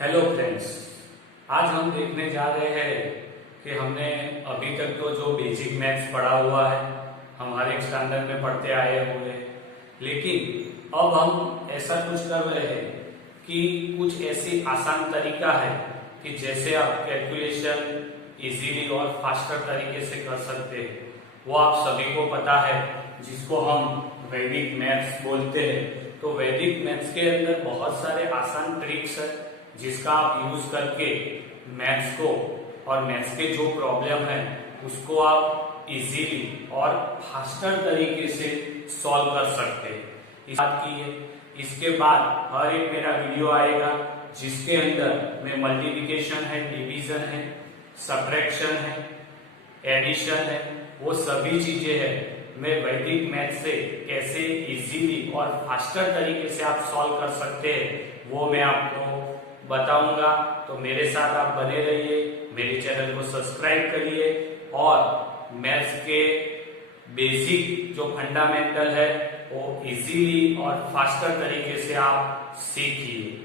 Hello friends, आज हम देखने जा रहे हैं कि हमने अभी तक तो जो बेसिक मैथ्स पढ़ा हुआ है हमारे स्टैंडर्ड में पढ़ते आए हुए हैं, लेकिन अब हम ऐसा कुछ कर रहे हैं कि कुछ ऐसी आसान तरीका है कि जैसे आप कैलकुलेशन इजीली और फास्टर तरीके से कर सकते हैं। वो आप सभी को पता है, जिसको हम वैदिक मैथ्स बोलते हैं। तो वैदिक मैथ्स के अंदर बहुत सारे आसान ट्रिक्स है जिसका आप यूज करके मैथ्स को और मैथ्स के जो प्रॉब्लम है उसको आप इजीली और फास्टर तरीके से सॉल्व कर सकते हैं। इस बात की है। इसके बाद हर एक मेरा वीडियो आएगा जिसके अंदर में मल्टीप्लिकेशन है, डिवीजन है, सब्ट्रैक्शन है, एडिशन है, वो सभी चीजें हैं मैं वैदिक मैथ से कैसे इजीली और फास्टर तरीके से आप सॉल्व कर सकते हैं वो मैं आपको बताऊंगा। तो मेरे साथ आप बने रहिए, मेरे चैनल को सब्सक्राइब करिए और मैथ्स के बेसिक जो फंडामेंटल है वो इजीली और फास्टर तरीके से आप सीखिए।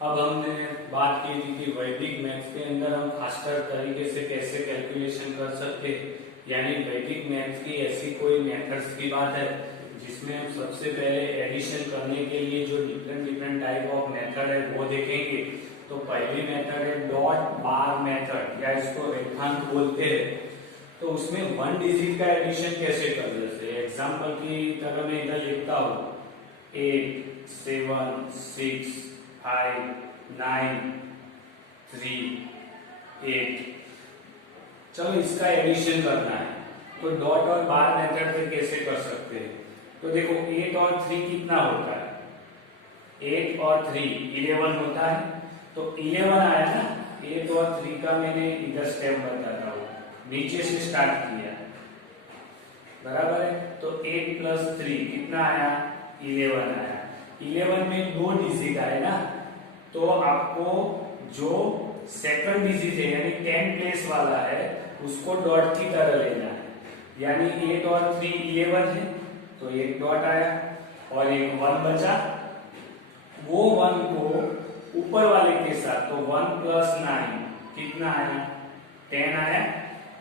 अब हमने बात की थी कि वैदिक मैथ्स के अंदर हम फास्टर तरीके से कैसे कैलकुलेशन कर सकते हैं, यानी वैदिक मैथ्स की ऐसी कोई मेथड्स की बात है जिसमें हम सबसे पहले एडिशन करने के लिए जो डिफरेंट टाइप ऑफ मेथड है वो देखेंगे। तो पहली मेथड है डॉट बार मेथड, या इसको रेखांक बोलते हैं। तो उसमें वन डिजिट का एडिशन कैसे कर सकते हैं। एग्जाम्पल की तरह मैं इधर लिखता हूँ 8 7 6 5 9 3 8। चलो इसका एडिशन करना है तो डॉट और बार मेथड से कैसे कर सकते हैं। तो देखो 8 और 3 कितना होता है, 8 और 3 11 होता है। तो 11 आया ना, 8 और 3 का मैंने इधर स्टेप बताता हूँ, नीचे से स्टार्ट किया, बराबर है। तो 8 प्लस 3 कितना आया, 11 आया। 11 में 2 डिजिट आए ना, तो आपको जो सेकंड डिजिट है यानी 10 प्लेस वाला है उसको डॉट की तरह लेना है। यानी 8 और 3 11 है तो एक डॉट आया और एक 1 बचा। वो 1 को ऊपर वाले के साथ, तो 1 प्लस 9 कितना आया, 10 आया।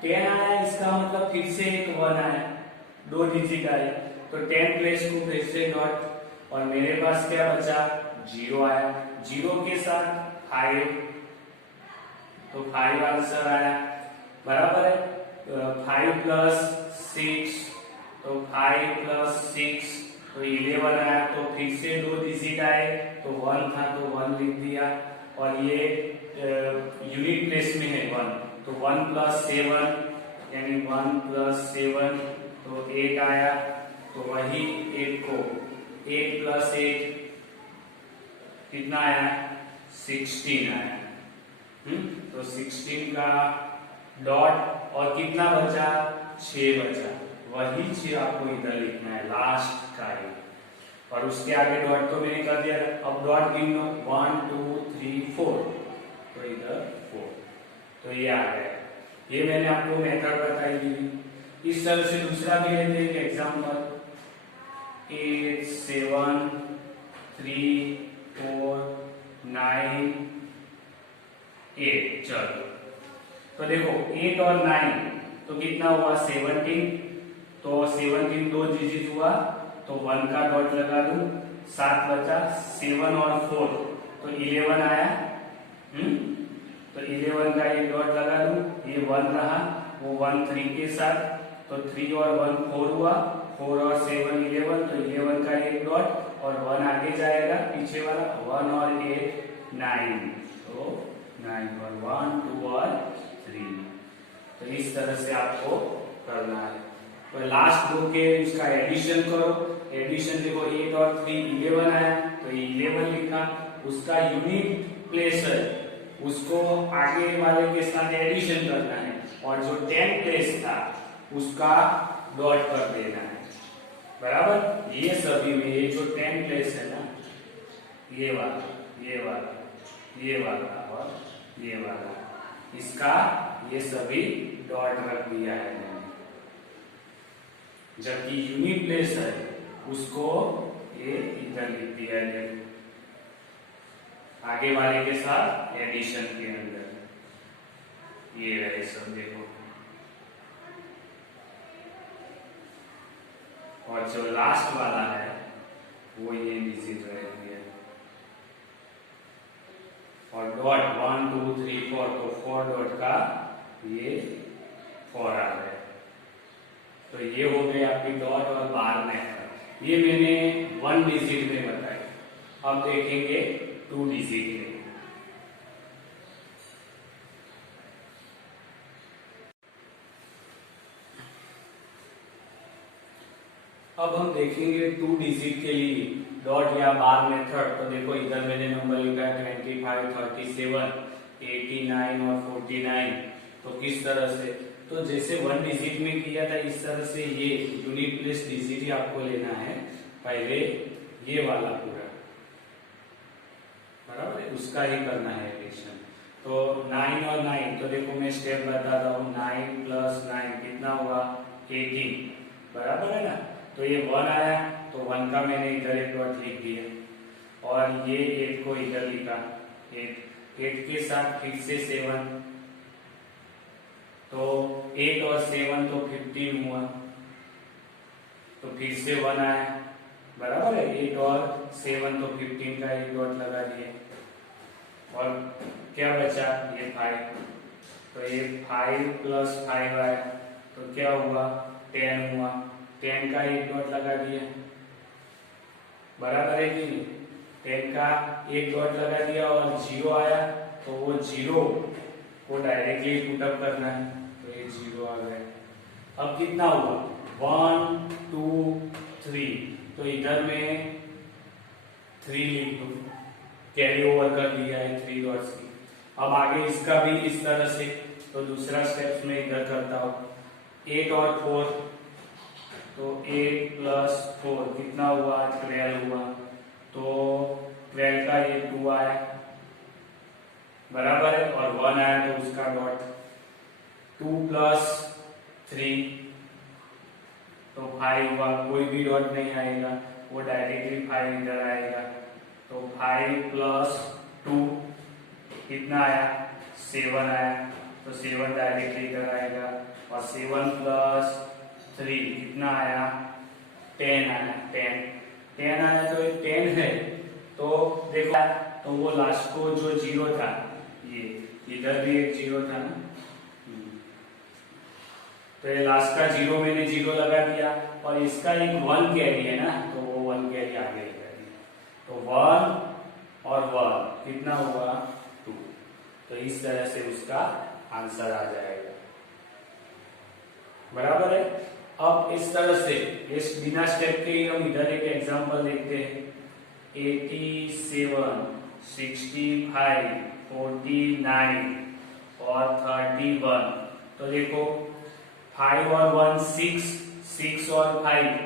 10 आया इसका मतलब फिर से एक 1 आया, 2 डिजिट आए तो 10 प्लेस को फिर से डॉट, और मेरे पास क्या बचा, 0 आया। 0 के साथ 5, तो 5 आंसर आया, बराबर है। 5 प्लस 6, तो 5 प्लस 6 तो 11 आया। तो फिर से 2 डिजिट आए, तो 1 था तो 1 लिख दिया, और ये यूनिट प्लेस में है 1, तो 1 प्लस 7 यानी 1 प्लस 7 तो 8 आया। तो वही 8 को 8 प्लस 8 कितना आया, 16 आया। तो 16 का डॉट और कितना बचा, 6 बचा। वही 6 आपको इधर लिखना है, लास्ट का ही। और उसके आगे डॉट तो मैंने कर दिया। अब डॉट गिन लो, 1 2 3 4, तो इधर 4, तो ये आ गया। ये मैंने आपको मेथड बताई दी। इस तरह से दूसरा भी लेते हैं एग्जाम्पल, 8 7 3 4 9 8। चलो तो देखो 8 और 9 तो कितना हुआ, 17। तो 17 2 डिजिट हुआ तो 1 का डॉट लगा दूं, 7 बचा। 7 और 4 तो 11 आया। तो 11 का एक डॉट लगा दूं, ये 1 रहा, वो 1 3 के साथ, तो 3 और 1 4 हुआ, 4 और 7 11, तो 11 का एक डॉट और 1 आगे जाएगा पीछे वाला, 1 और 8 9, तो 9 और 1 2 और 3। तो इस तरह से आपको करना है। तो लास्ट दो के उसका एडिशन करो। एडिशन देखो 8 और 3 11 आया, तो 11 लिखा, उसका यूनिट प्लेस है उसको आगे वाले के साथ एडिशन करना है, और जो 10 प्लेस था उसका डॉट कर देना है, बराबर। ये सभी में ये जो 10 प्लेस है ना, ये वाला ये वाला ये वाला और ये वाला, इसका ये सभी डॉट रख दिया है मैंने। जबकि यूनिट प्लेस है उसको ये इधर लिख दिया है, आगे वाले के साथ एडिशन के अंदर ये रहे सब देखो। और जो लास्ट वाला है वो ये डिजिट रह गया, और डॉट 1 2 3 4, तो 4 डॉट का ये 4 आ गया। तो ये हो गए आपकी डॉट और बार मेथड। ये मैंने 1 डिजिट में बताई। अब देखेंगे 2 डिजिट में। अब हम देखेंगे 2 डिजिट के लिए डॉट या बार मेथड। तो देखो इधर मैंने नंबर लिखा है 25, 37, 89 और 49। तो किस तरह से, तो जैसे 1 डिजिट में किया था इस तरह से ये यूनिट प्लेस डिजिट ही आपको लेना है। पहले ये वाला पूरा बराबर है, उसका ही करना है एडिशन। तो 9 और 9, तो देखो मैं स्टेप बताता हूँ। 9 प्लस 9 कितना हुआ 18, बराबर है ना। तो ये 1 आया, तो 1 का मैंने इधर एक डॉट लिख दिया, और ये 8 को इधर लिखा। 8 के साथ फिर से 7, तो 8 और 7 तो 15 हुआ, तो फिर से 1 आया, बराबर है। 8 और 7 तो 15 का एक डॉट लगा दिए, और क्या बचा ये 5, तो ये 5 प्लस 5 आया, तो क्या हुआ 10 हुआ। 10 का एक डॉट लगा दिया, बराबर है कि नहीं। 10 का एक डॉट लगा दिया और 0 आया, तो वो 0 को डायरेक्टली पुट अप करना है, तो ये 0 आ गया। अब कितना हुआ 1 2 3, तो इधर में 3 लिख दो, कैरी ओवर कर दिया है 3 डॉट्स की। अब आगे इसका भी इस तरह से, तो दूसरा स्टेप में इधर करता हूं। 8 और 4, तो 8 प्लस 4 कितना हुआ 12 हुआ, तो 12 का ये 2 आया, बराबर है, और 1 आया तो उसका डॉट। 2 प्लस 3, तो 5 हुआ, कोई भी डॉट नहीं आएगा, वो डायरेक्टली 5 इधर आएगा। तो 5 प्लस 2 कितना आया 7 आया, तो 7 डायरेक्टली इधर आएगा, और 7 प्लस 3 कितना आया 10 आया। 10 आया, तो ये 10 है, तो देखो तो वो लास्ट को जो 0 था, ये इधर भी एक 0 था ना, तो ये लास्ट का 0 मैंने 0 लगा दिया, और इसका एक 1 कैरी है ना, तो वो 1 कैरी आगे लगा दिया, तो 1 और 1 कितना हुआ 2। तो इस तरह से उसका आंसर आ जाएगा, बराबर है। अब इस तरह से इस बिना स्टेप के ही हम इधर एक एग्जांपल देखते हैं। 87, 65, 49 और 31, तो देखो 5 और 1 6, 6 और 5,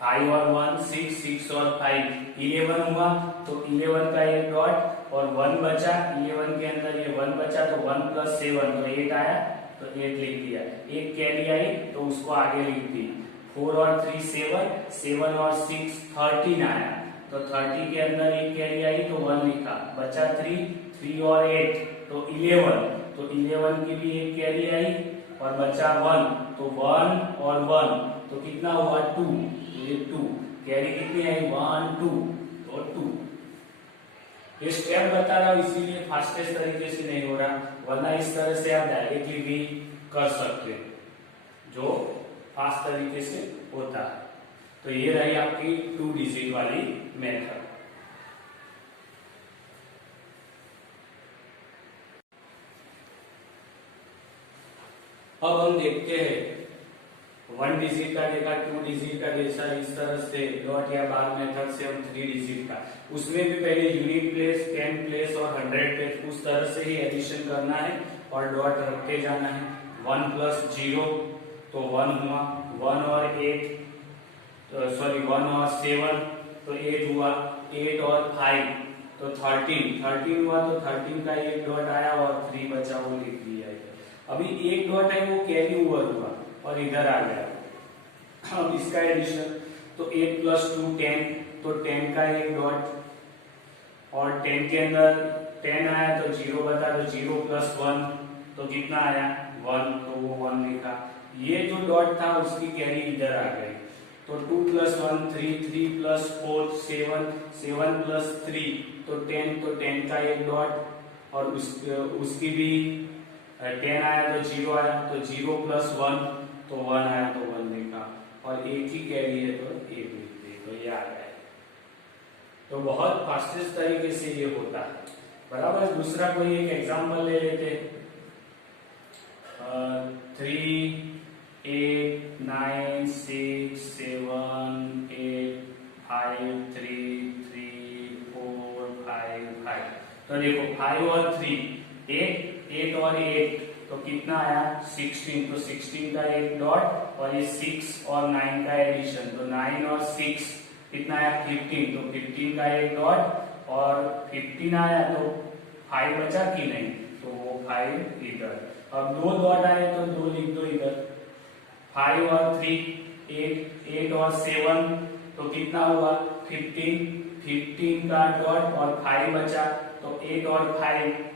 5 और 1 6, 6 और 5 11 हुआ, तो 11 का एक डॉट, और 1 बचा 11 के अंदर, ये 1 बचा, तो 1 प्लस 7 तो 8 आया, तो 8 लिख दिया। एक कैरी आई तो उसको आगे लिख दी। 4 और 3 7, 7 और 6 13 आया, तो 30 के अंदर एक कैरी आई तो 1 लिखा, बचा 3, 3 और 8 तो 11, तो 11 की भी एक कैरी आई और बचा 1, तो 1 और 1 तो कितना हुआ 2, ये 2 कैरी कितनी आई 1 2, तो 2। ये स्टेप बता रहा हूं इसीलिए फास्टेस्ट तरीके से नहीं हो रहा, वरना इस तरह से आप डायरेक्टली भी कर सकते हो जो फास्ट तरीके से होता है। तो ये रही आपकी 2 डिजिट वाली मेथड। अब हम देखते हैं 1 डिजिट का देखा, 2 डिजिट का जैसा इस तरह से डॉट या बार मेथड से हम 3 डिजिट का, उसमें भी पहले यूनिट प्लेस 10 प्लेस और 100 प्लेस उस तरह से ही एडिशन करना है और डॉट रखते जाना है। 1 प्लस 0 तो 1 हुआ, 1 और 8 सॉरी 1 और 7 तो 8 हुआ, 8 और 5 तो 13 हुआ, तो 13 का एक डॉट आया और 3 बचा वो लिख दिया है। अभी एक डॉट है वो कैरी ओवर हुआ और इधर आ गया, अब इसका एडिशन, तो 8 + 2 10, तो 10 का एक डॉट, और 10 के अंदर 10 आया तो 0 बता दो, 0 + 1 तो कितना आया 1, तो वो 1 लिखा। ये जो डॉट था उसकी कैरी इधर आ गई, तो 2 + 1 3, 3 + 4 7, 7 + 3 तो 10, तो 10 का एक डॉट, और उसकी भी 10 आया तो 0 आया, तो 0 + 1 तो 1 आया, तो 1 लिखा, और एक ही कैरी है तो 1 लिख दे, तो ये आ गया। तो बहुत फास्टेस्ट तरीके से ये होता है, बराबर। दूसरा कोई एक एग्जांपल ले लेते, 3 8 9 6 7 8 5 3 3 4 5 5, तो देखो 5 और 3 8 8 और 8 तो कितना आया 16, तो 16 का एक डॉट, और ये 6 और 9 का एडिशन, तो 9 और 6 कितना आया 15, तो 15 का एक डॉट, और 15 आया तो 5 बचा कि नहीं, तो वो 5 इधर। अब 2 डॉट आए तो 2 लिख दो इधर, 5 और 3 8, 8 और 7 तो कितना हुआ 15, 15 का डॉट और 5 बचा, तो 8 और 5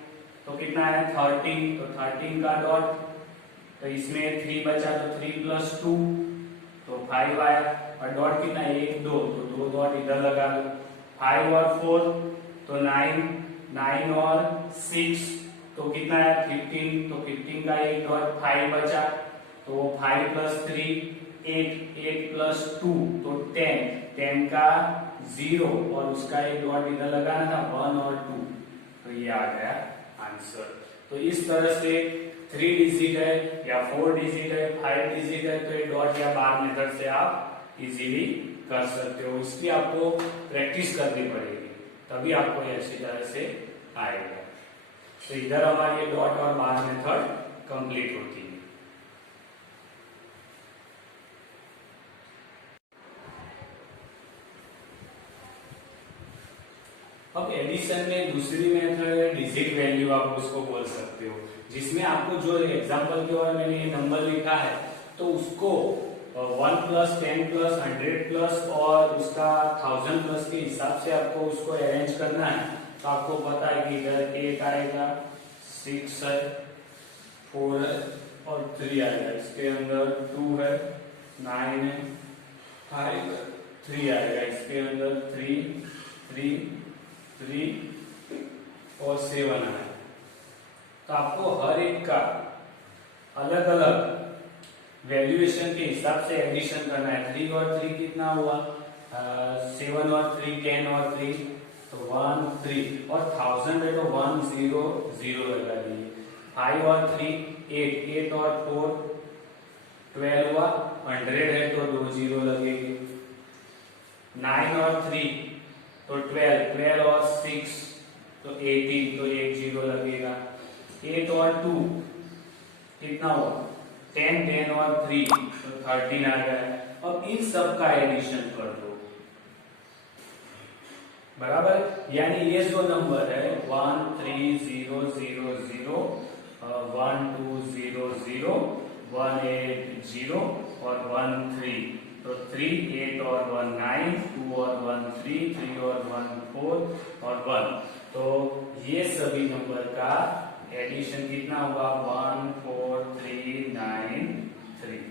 तो कितना आया 13, तो 13 का डॉट, तो इसमें 3 बचा, तो 3 + 2 तो 5 आया, और डॉट कितना 1 2, तो 2 डॉट इधर लगा दो, 5 और 4 तो 9, 9 और 6 तो कितना है 15, तो 15 का एक डॉट 5 बचा, तो 5 + 3 8, 8 + 2 तो 10, 10 का 0 और उसका एक डॉट इधर लगाना था 1 और 2, तो ये आ गया आंसर। तो इस तरह से 3 डिजिट है या 4 डिजिट है, 5 डिजिट है, तो ये डॉट या बार मेथड से आप इजीली कर सकते हो। इसकी आपको प्रैक्टिस करनी पड़ेगी, तभी आपको ये अच्छी तरह से आएगा। तो इधर हमारी ये डॉट और बार मेथड कंप्लीट होती है। अब एडिशन में दूसरी मेथड है डिजिट वैल्यू, आप उसको बोल सकते हो, जिसमें आपको जो एग्जांपल के और मैंने ये नंबर लिखा है तो उसको 1 + 10 + 100 + और उसका 1000 + के हिसाब से आपको उसको अरेंज करना है। तो आपको पता है कि इधर 8 आएगा, 6 है, 4 है और 3 आएगा, इसके अंदर 2 है, 9 है, 5 है, 3 आएगा, इसके अंदर 3 3 3 और 7 आएगा। तो आपको हर एक का अलग अलग वैल्यूएशन के हिसाब से एडिशन करना है। 3 और 3 कितना हुआ 7 और 3 10 और 3 तो 1 3 और 1000 है तो 1 0 0 लगा दिए। 5 और 3 8 8 और 4 12 हुआ, 100 है तो 2 0 लगेंगे। 9 और 3 तो 12 12 और 6 तो 18 तो 1 0 लगेगा। 8 और 2 कितना हुआ 10 10 और 3 तो 13 आ गया। अब इन सब का एडिशन कर दो, बराबर। यानी ये जो नंबर है 1 3 0 0 0 1 2 0 0 1 8 0 और 1 3 तो 3 8 और 1 9 2 और 1 3 3 और 1 4 और 1, तो ये सभी नंबर का एडिशन कितना हुआ 1 4 3 9 3।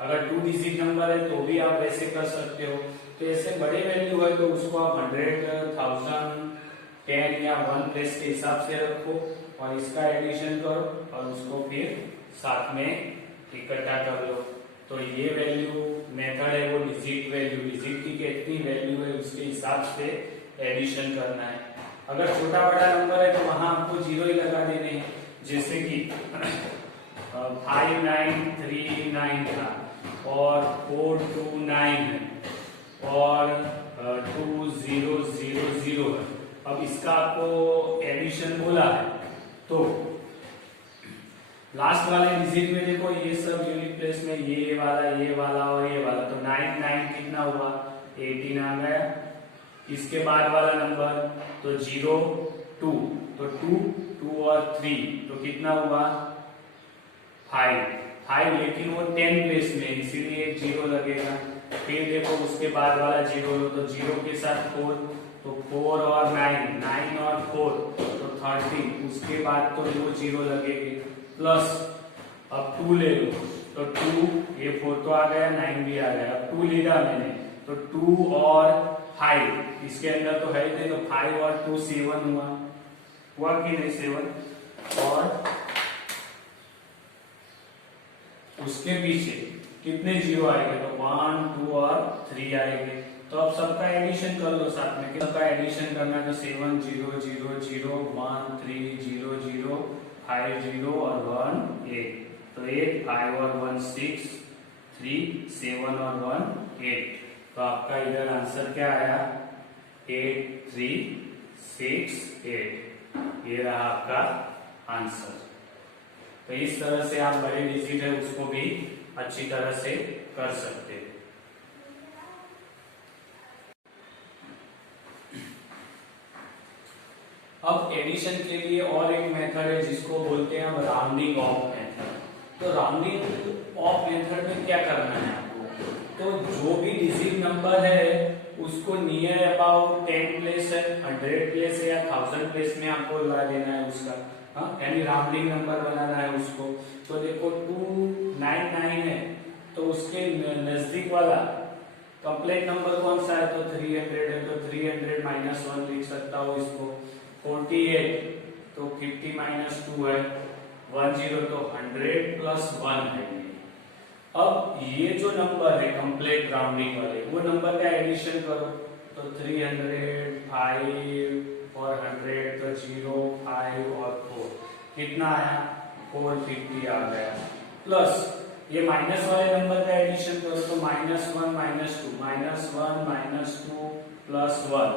अगर 2 डिजिट नंबर है तो भी आप ऐसे कर सकते हो। तो ऐसे बड़े वैल्यू है तो उसको आप 100 1000 10 या 1 प्लेस के हिसाब से रखो और इसका एडिशन करो और उसको फिर साथ में इकट्ठा कर लो। तो ये वैल्यू मेथड है वो डिजिट वैल्यू, डिजिट की कितनी वैल्यू है उसके हिसाब से एडिशन करना है। अगर छोटा बड़ा नंबर है तो वहां आपको 0 ही लगा देने हैं, जैसे कि 5 9 3 9 था और 4 2 9 है और 2 0 0 0 है। अब इसका आपको एडिशन बोला है तो लास्ट वाले डिजिट में देखो ये सब यूनिट प्लेस में ये वाला और ये वाला, तो 9 9 कितना हुआ 18 आ गया। इसके बाद वाला नंबर तो 0 2 तो 2 2 और 3 तो कितना हुआ 5 5 लेकिन वो 10 प्लेस में, इसीलिए एक जीरो लगेगा। फिर देखो उसके बाद वाला जीरो लो, तो जीरो के साथ 4, तो 4 और 9, 9 और 4 तो 30, उसके बाद तो वो जीरो लगेगी। प्लस अब 2 ले लो, तो 2, ये 4 तो आ गया, 9 भी आ गया। अब 2 लिया मैंने, तो 2 और 5, इसके अंदर तो है ही नहीं, तो 5 और 2 7 हुआ कि नहीं 7। और उसके पीछे कितने जीरो आएंगे, तो 1 2 और 3 आएंगे। तो अब सबका एडिशन कर लो साथ में, सबका एडिशन करना है तो 7 0 0 0 1 3 0 0 5 0 और 1 8, तो 8 5 और 1 6 3 7 और 1 8, तो आपका इधर आंसर क्या आया 8 3 6 8, ये रहा आपका आंसर। तो इस तरह से आप बड़े डिजिट है उसको भी अच्छी तरह से कर सकते हैं। अब एडिशन के लिए और एक मेथड है जिसको बोलते हैं हम राउंडिंग ऑफ मेथड। तो राउंडिंग ऑफ मेथड में क्या करना है आपको, तो जो भी डिजिट नंबर है उसको नियर अबाउट 10 प्लेस है, 100 प्लेस है या 1000 प्लेस में आपको ला देना है उसका, यानी राउंडिंग नंबर बनाना है उसको। तो देखो 299 है, तो उसके नजदीक वाला कंप्लीट नंबर कौन सा है, तो 300 है, तो 300 माइनस 1 लिख सकता हूँ इसको। 48 तो 50 माइनस 2 है, 10 तो 100 प्लस 1 है। अब ये जो नंबर है कंप्लीट राउंडिंग वाले, वो नंबर का एडिशन करो, तो 300 5 और 100 तो 0 5 और 4 कितना आया 450 आ गया। प्लस ये माइनस वाले नंबर का एडिशन करो, तो -1 -2 -1 -2 प्लस 1,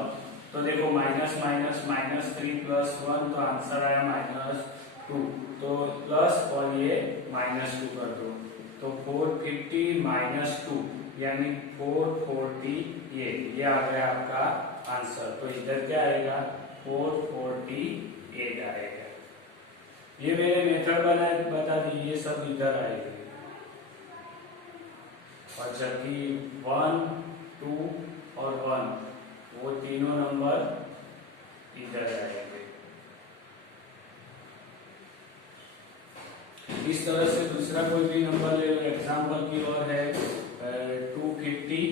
तो देखो माइनस माइनस -3 प्लस 1, तो आंसर आया -2, तो प्लस और ये -2 कर दो, तो 450 -2 यानी 440, ये आ गया आपका आंसर। तो इधर क्या आएगा 448 आएगा। ये मेरे मेथड बता दी, ये सब इधर आएगा, और जबकि 1 2 और 1 वो तीनों नंबर इधर आएंगे। इस तरह से दूसरा कोई भी नंबर ले लो, एग्जाम्पल की और है 250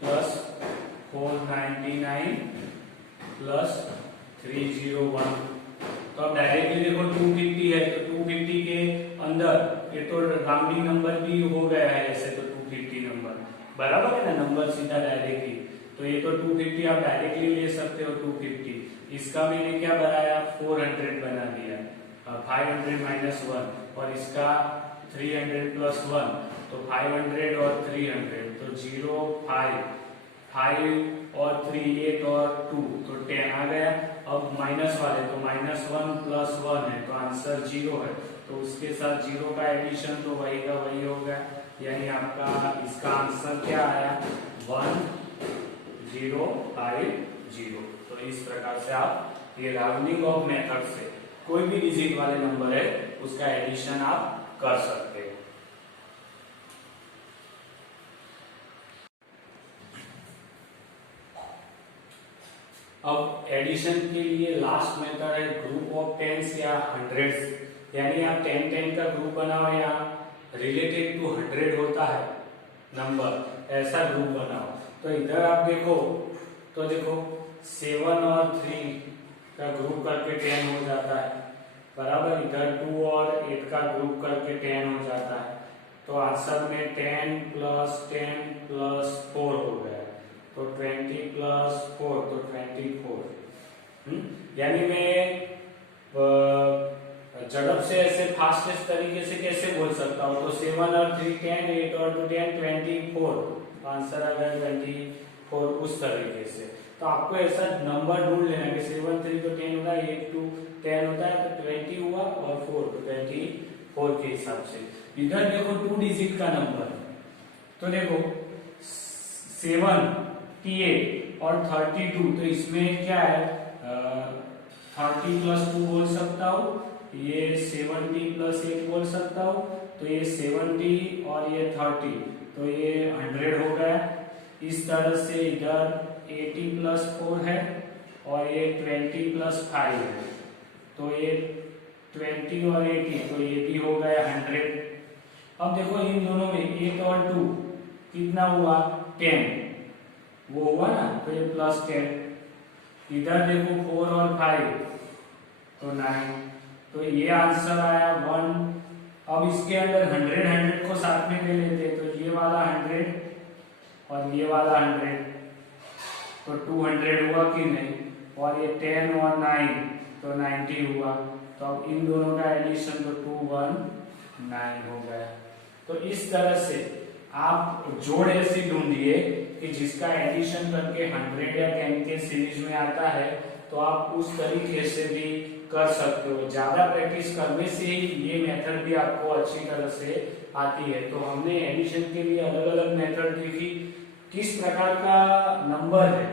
प्लस 499 प्लस 301। तो अब डायरेक्टली देखो 250 है, तो 250 के अंदर ये तो राउंडिंग नंबर भी हो गया है ऐसे, तो 250 नंबर बराबर है ना, नंबर सीधा डायरेक्टली, तो ये तो 250 आप डायरेक्टली ले सकते हो 250। इसका मैंने क्या बनाया 400 बना दिया, 500 माइनस 1, और इसका 300 प्लस 1, तो 500 और 300, तो 0 5 5 और 3 8 और 2, तो 10 आ गया। अब माइनस वाले तो -1 प्लस 1 है, तो आंसर 0 है, तो उसके साथ 0 का एडिशन तो वही का वही हो गया, यानी आपका इसका आंसर क्या आया 1050। तो इस प्रकार से आप ये राउंडिंग ऑफ मेथड से कोई भी डिजिट वाले नंबर है उसका एडिशन आप कर सकते हो। अब एडिशन के लिए लास्ट मेथड है ग्रुप ऑफ टेंस या हंड्रेड्स, यानी आप 10 का ग्रुप बनाओ या रिलेटेड टू 100 होता है नंबर, ऐसा ग्रुप बनाओ। तो इधर आप देखो, तो देखो 7 और 3 का ग्रुप करके 10 हो जाता है बराबर, इधर 2 और 8 का ग्रुप करके 10 हो जाता है, तो आंसर में 10 प्लस 10 प्लस 4 हो गया, तो 20 प्लस 4 तो 24। यानी मैं झड़प से ऐसे फास्टेस्ट तरीके से कैसे बोल सकता हूँ, तो 7 और 3 10, 8 और 2 10 24, आंसर आ गया 24 उस तरीके से। तो आपको ऐसा नंबर ढूंढ लेना कि 7 3 तो 10 होता है, 8 2 10 होता है, तो 20 हुआ और 4 तो 24 के हिसाब से। इधर देखो 2 डिजिट का नंबर, तो देखो 78 और 32, तो इसमें क्या है 30 प्लस 2 बोल सकता हूँ, ये 70 प्लस 8 बोल सकता हूँ, तो ये 70 और ये 30, तो ये 100 हो गया। इस तरह से इधर 80 प्लस 4 है और ये 20 प्लस 5 है, तो ये 20 और 80, तो ये भी हो गया 100। अब देखो इन दोनों में 8 और 2 कितना हुआ, 10, वो हुआ ना, तो ये प्लस 10। इधर देखो 4 और 5 तो 9, तो ये आंसर आया 1। अब इसके अंदर 100 को साथ में ले लेते, तो ये वाला 100 और ये वाला 100, तो 200 हुआ कि नहीं, और ये 10 और 9 तो 90 हुआ। तो अब इन दोनों का एडिशन तो 219 हो गया। तो इस तरह से आप जोड़ ऐसी ढूंढिए कि जिसका एडिशन करके 100 या 10 के सीरीज में आता है, तो आप उस तरीके से भी कर सकते हो। ज्यादा प्रैक्टिस करने से ही ये मेथड भी आपको अच्छी तरह से आती है। तो हमने एडिशन के लिए अलग अलग मेथड देखी, किस प्रकार का नंबर है,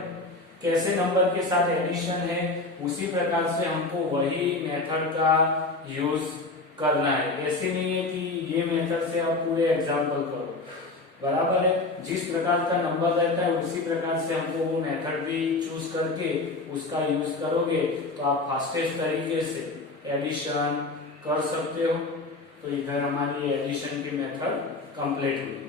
कैसे नंबर के साथ एडिशन है, उसी प्रकार से हमको वही मेथड का यूज करना है। ऐसे नहीं है कि ये मेथड से आप पूरे एग्जाम्पल करो, बराबर है। जिस प्रकार का नंबर रहता है उसी प्रकार से हमको वो मेथड भी चूज करके उसका यूज करोगे तो आप फास्टेस्ट तरीके से एडिशन कर सकते हो। तो इधर हमारी एडिशन की मेथड कंप्लीट हुई।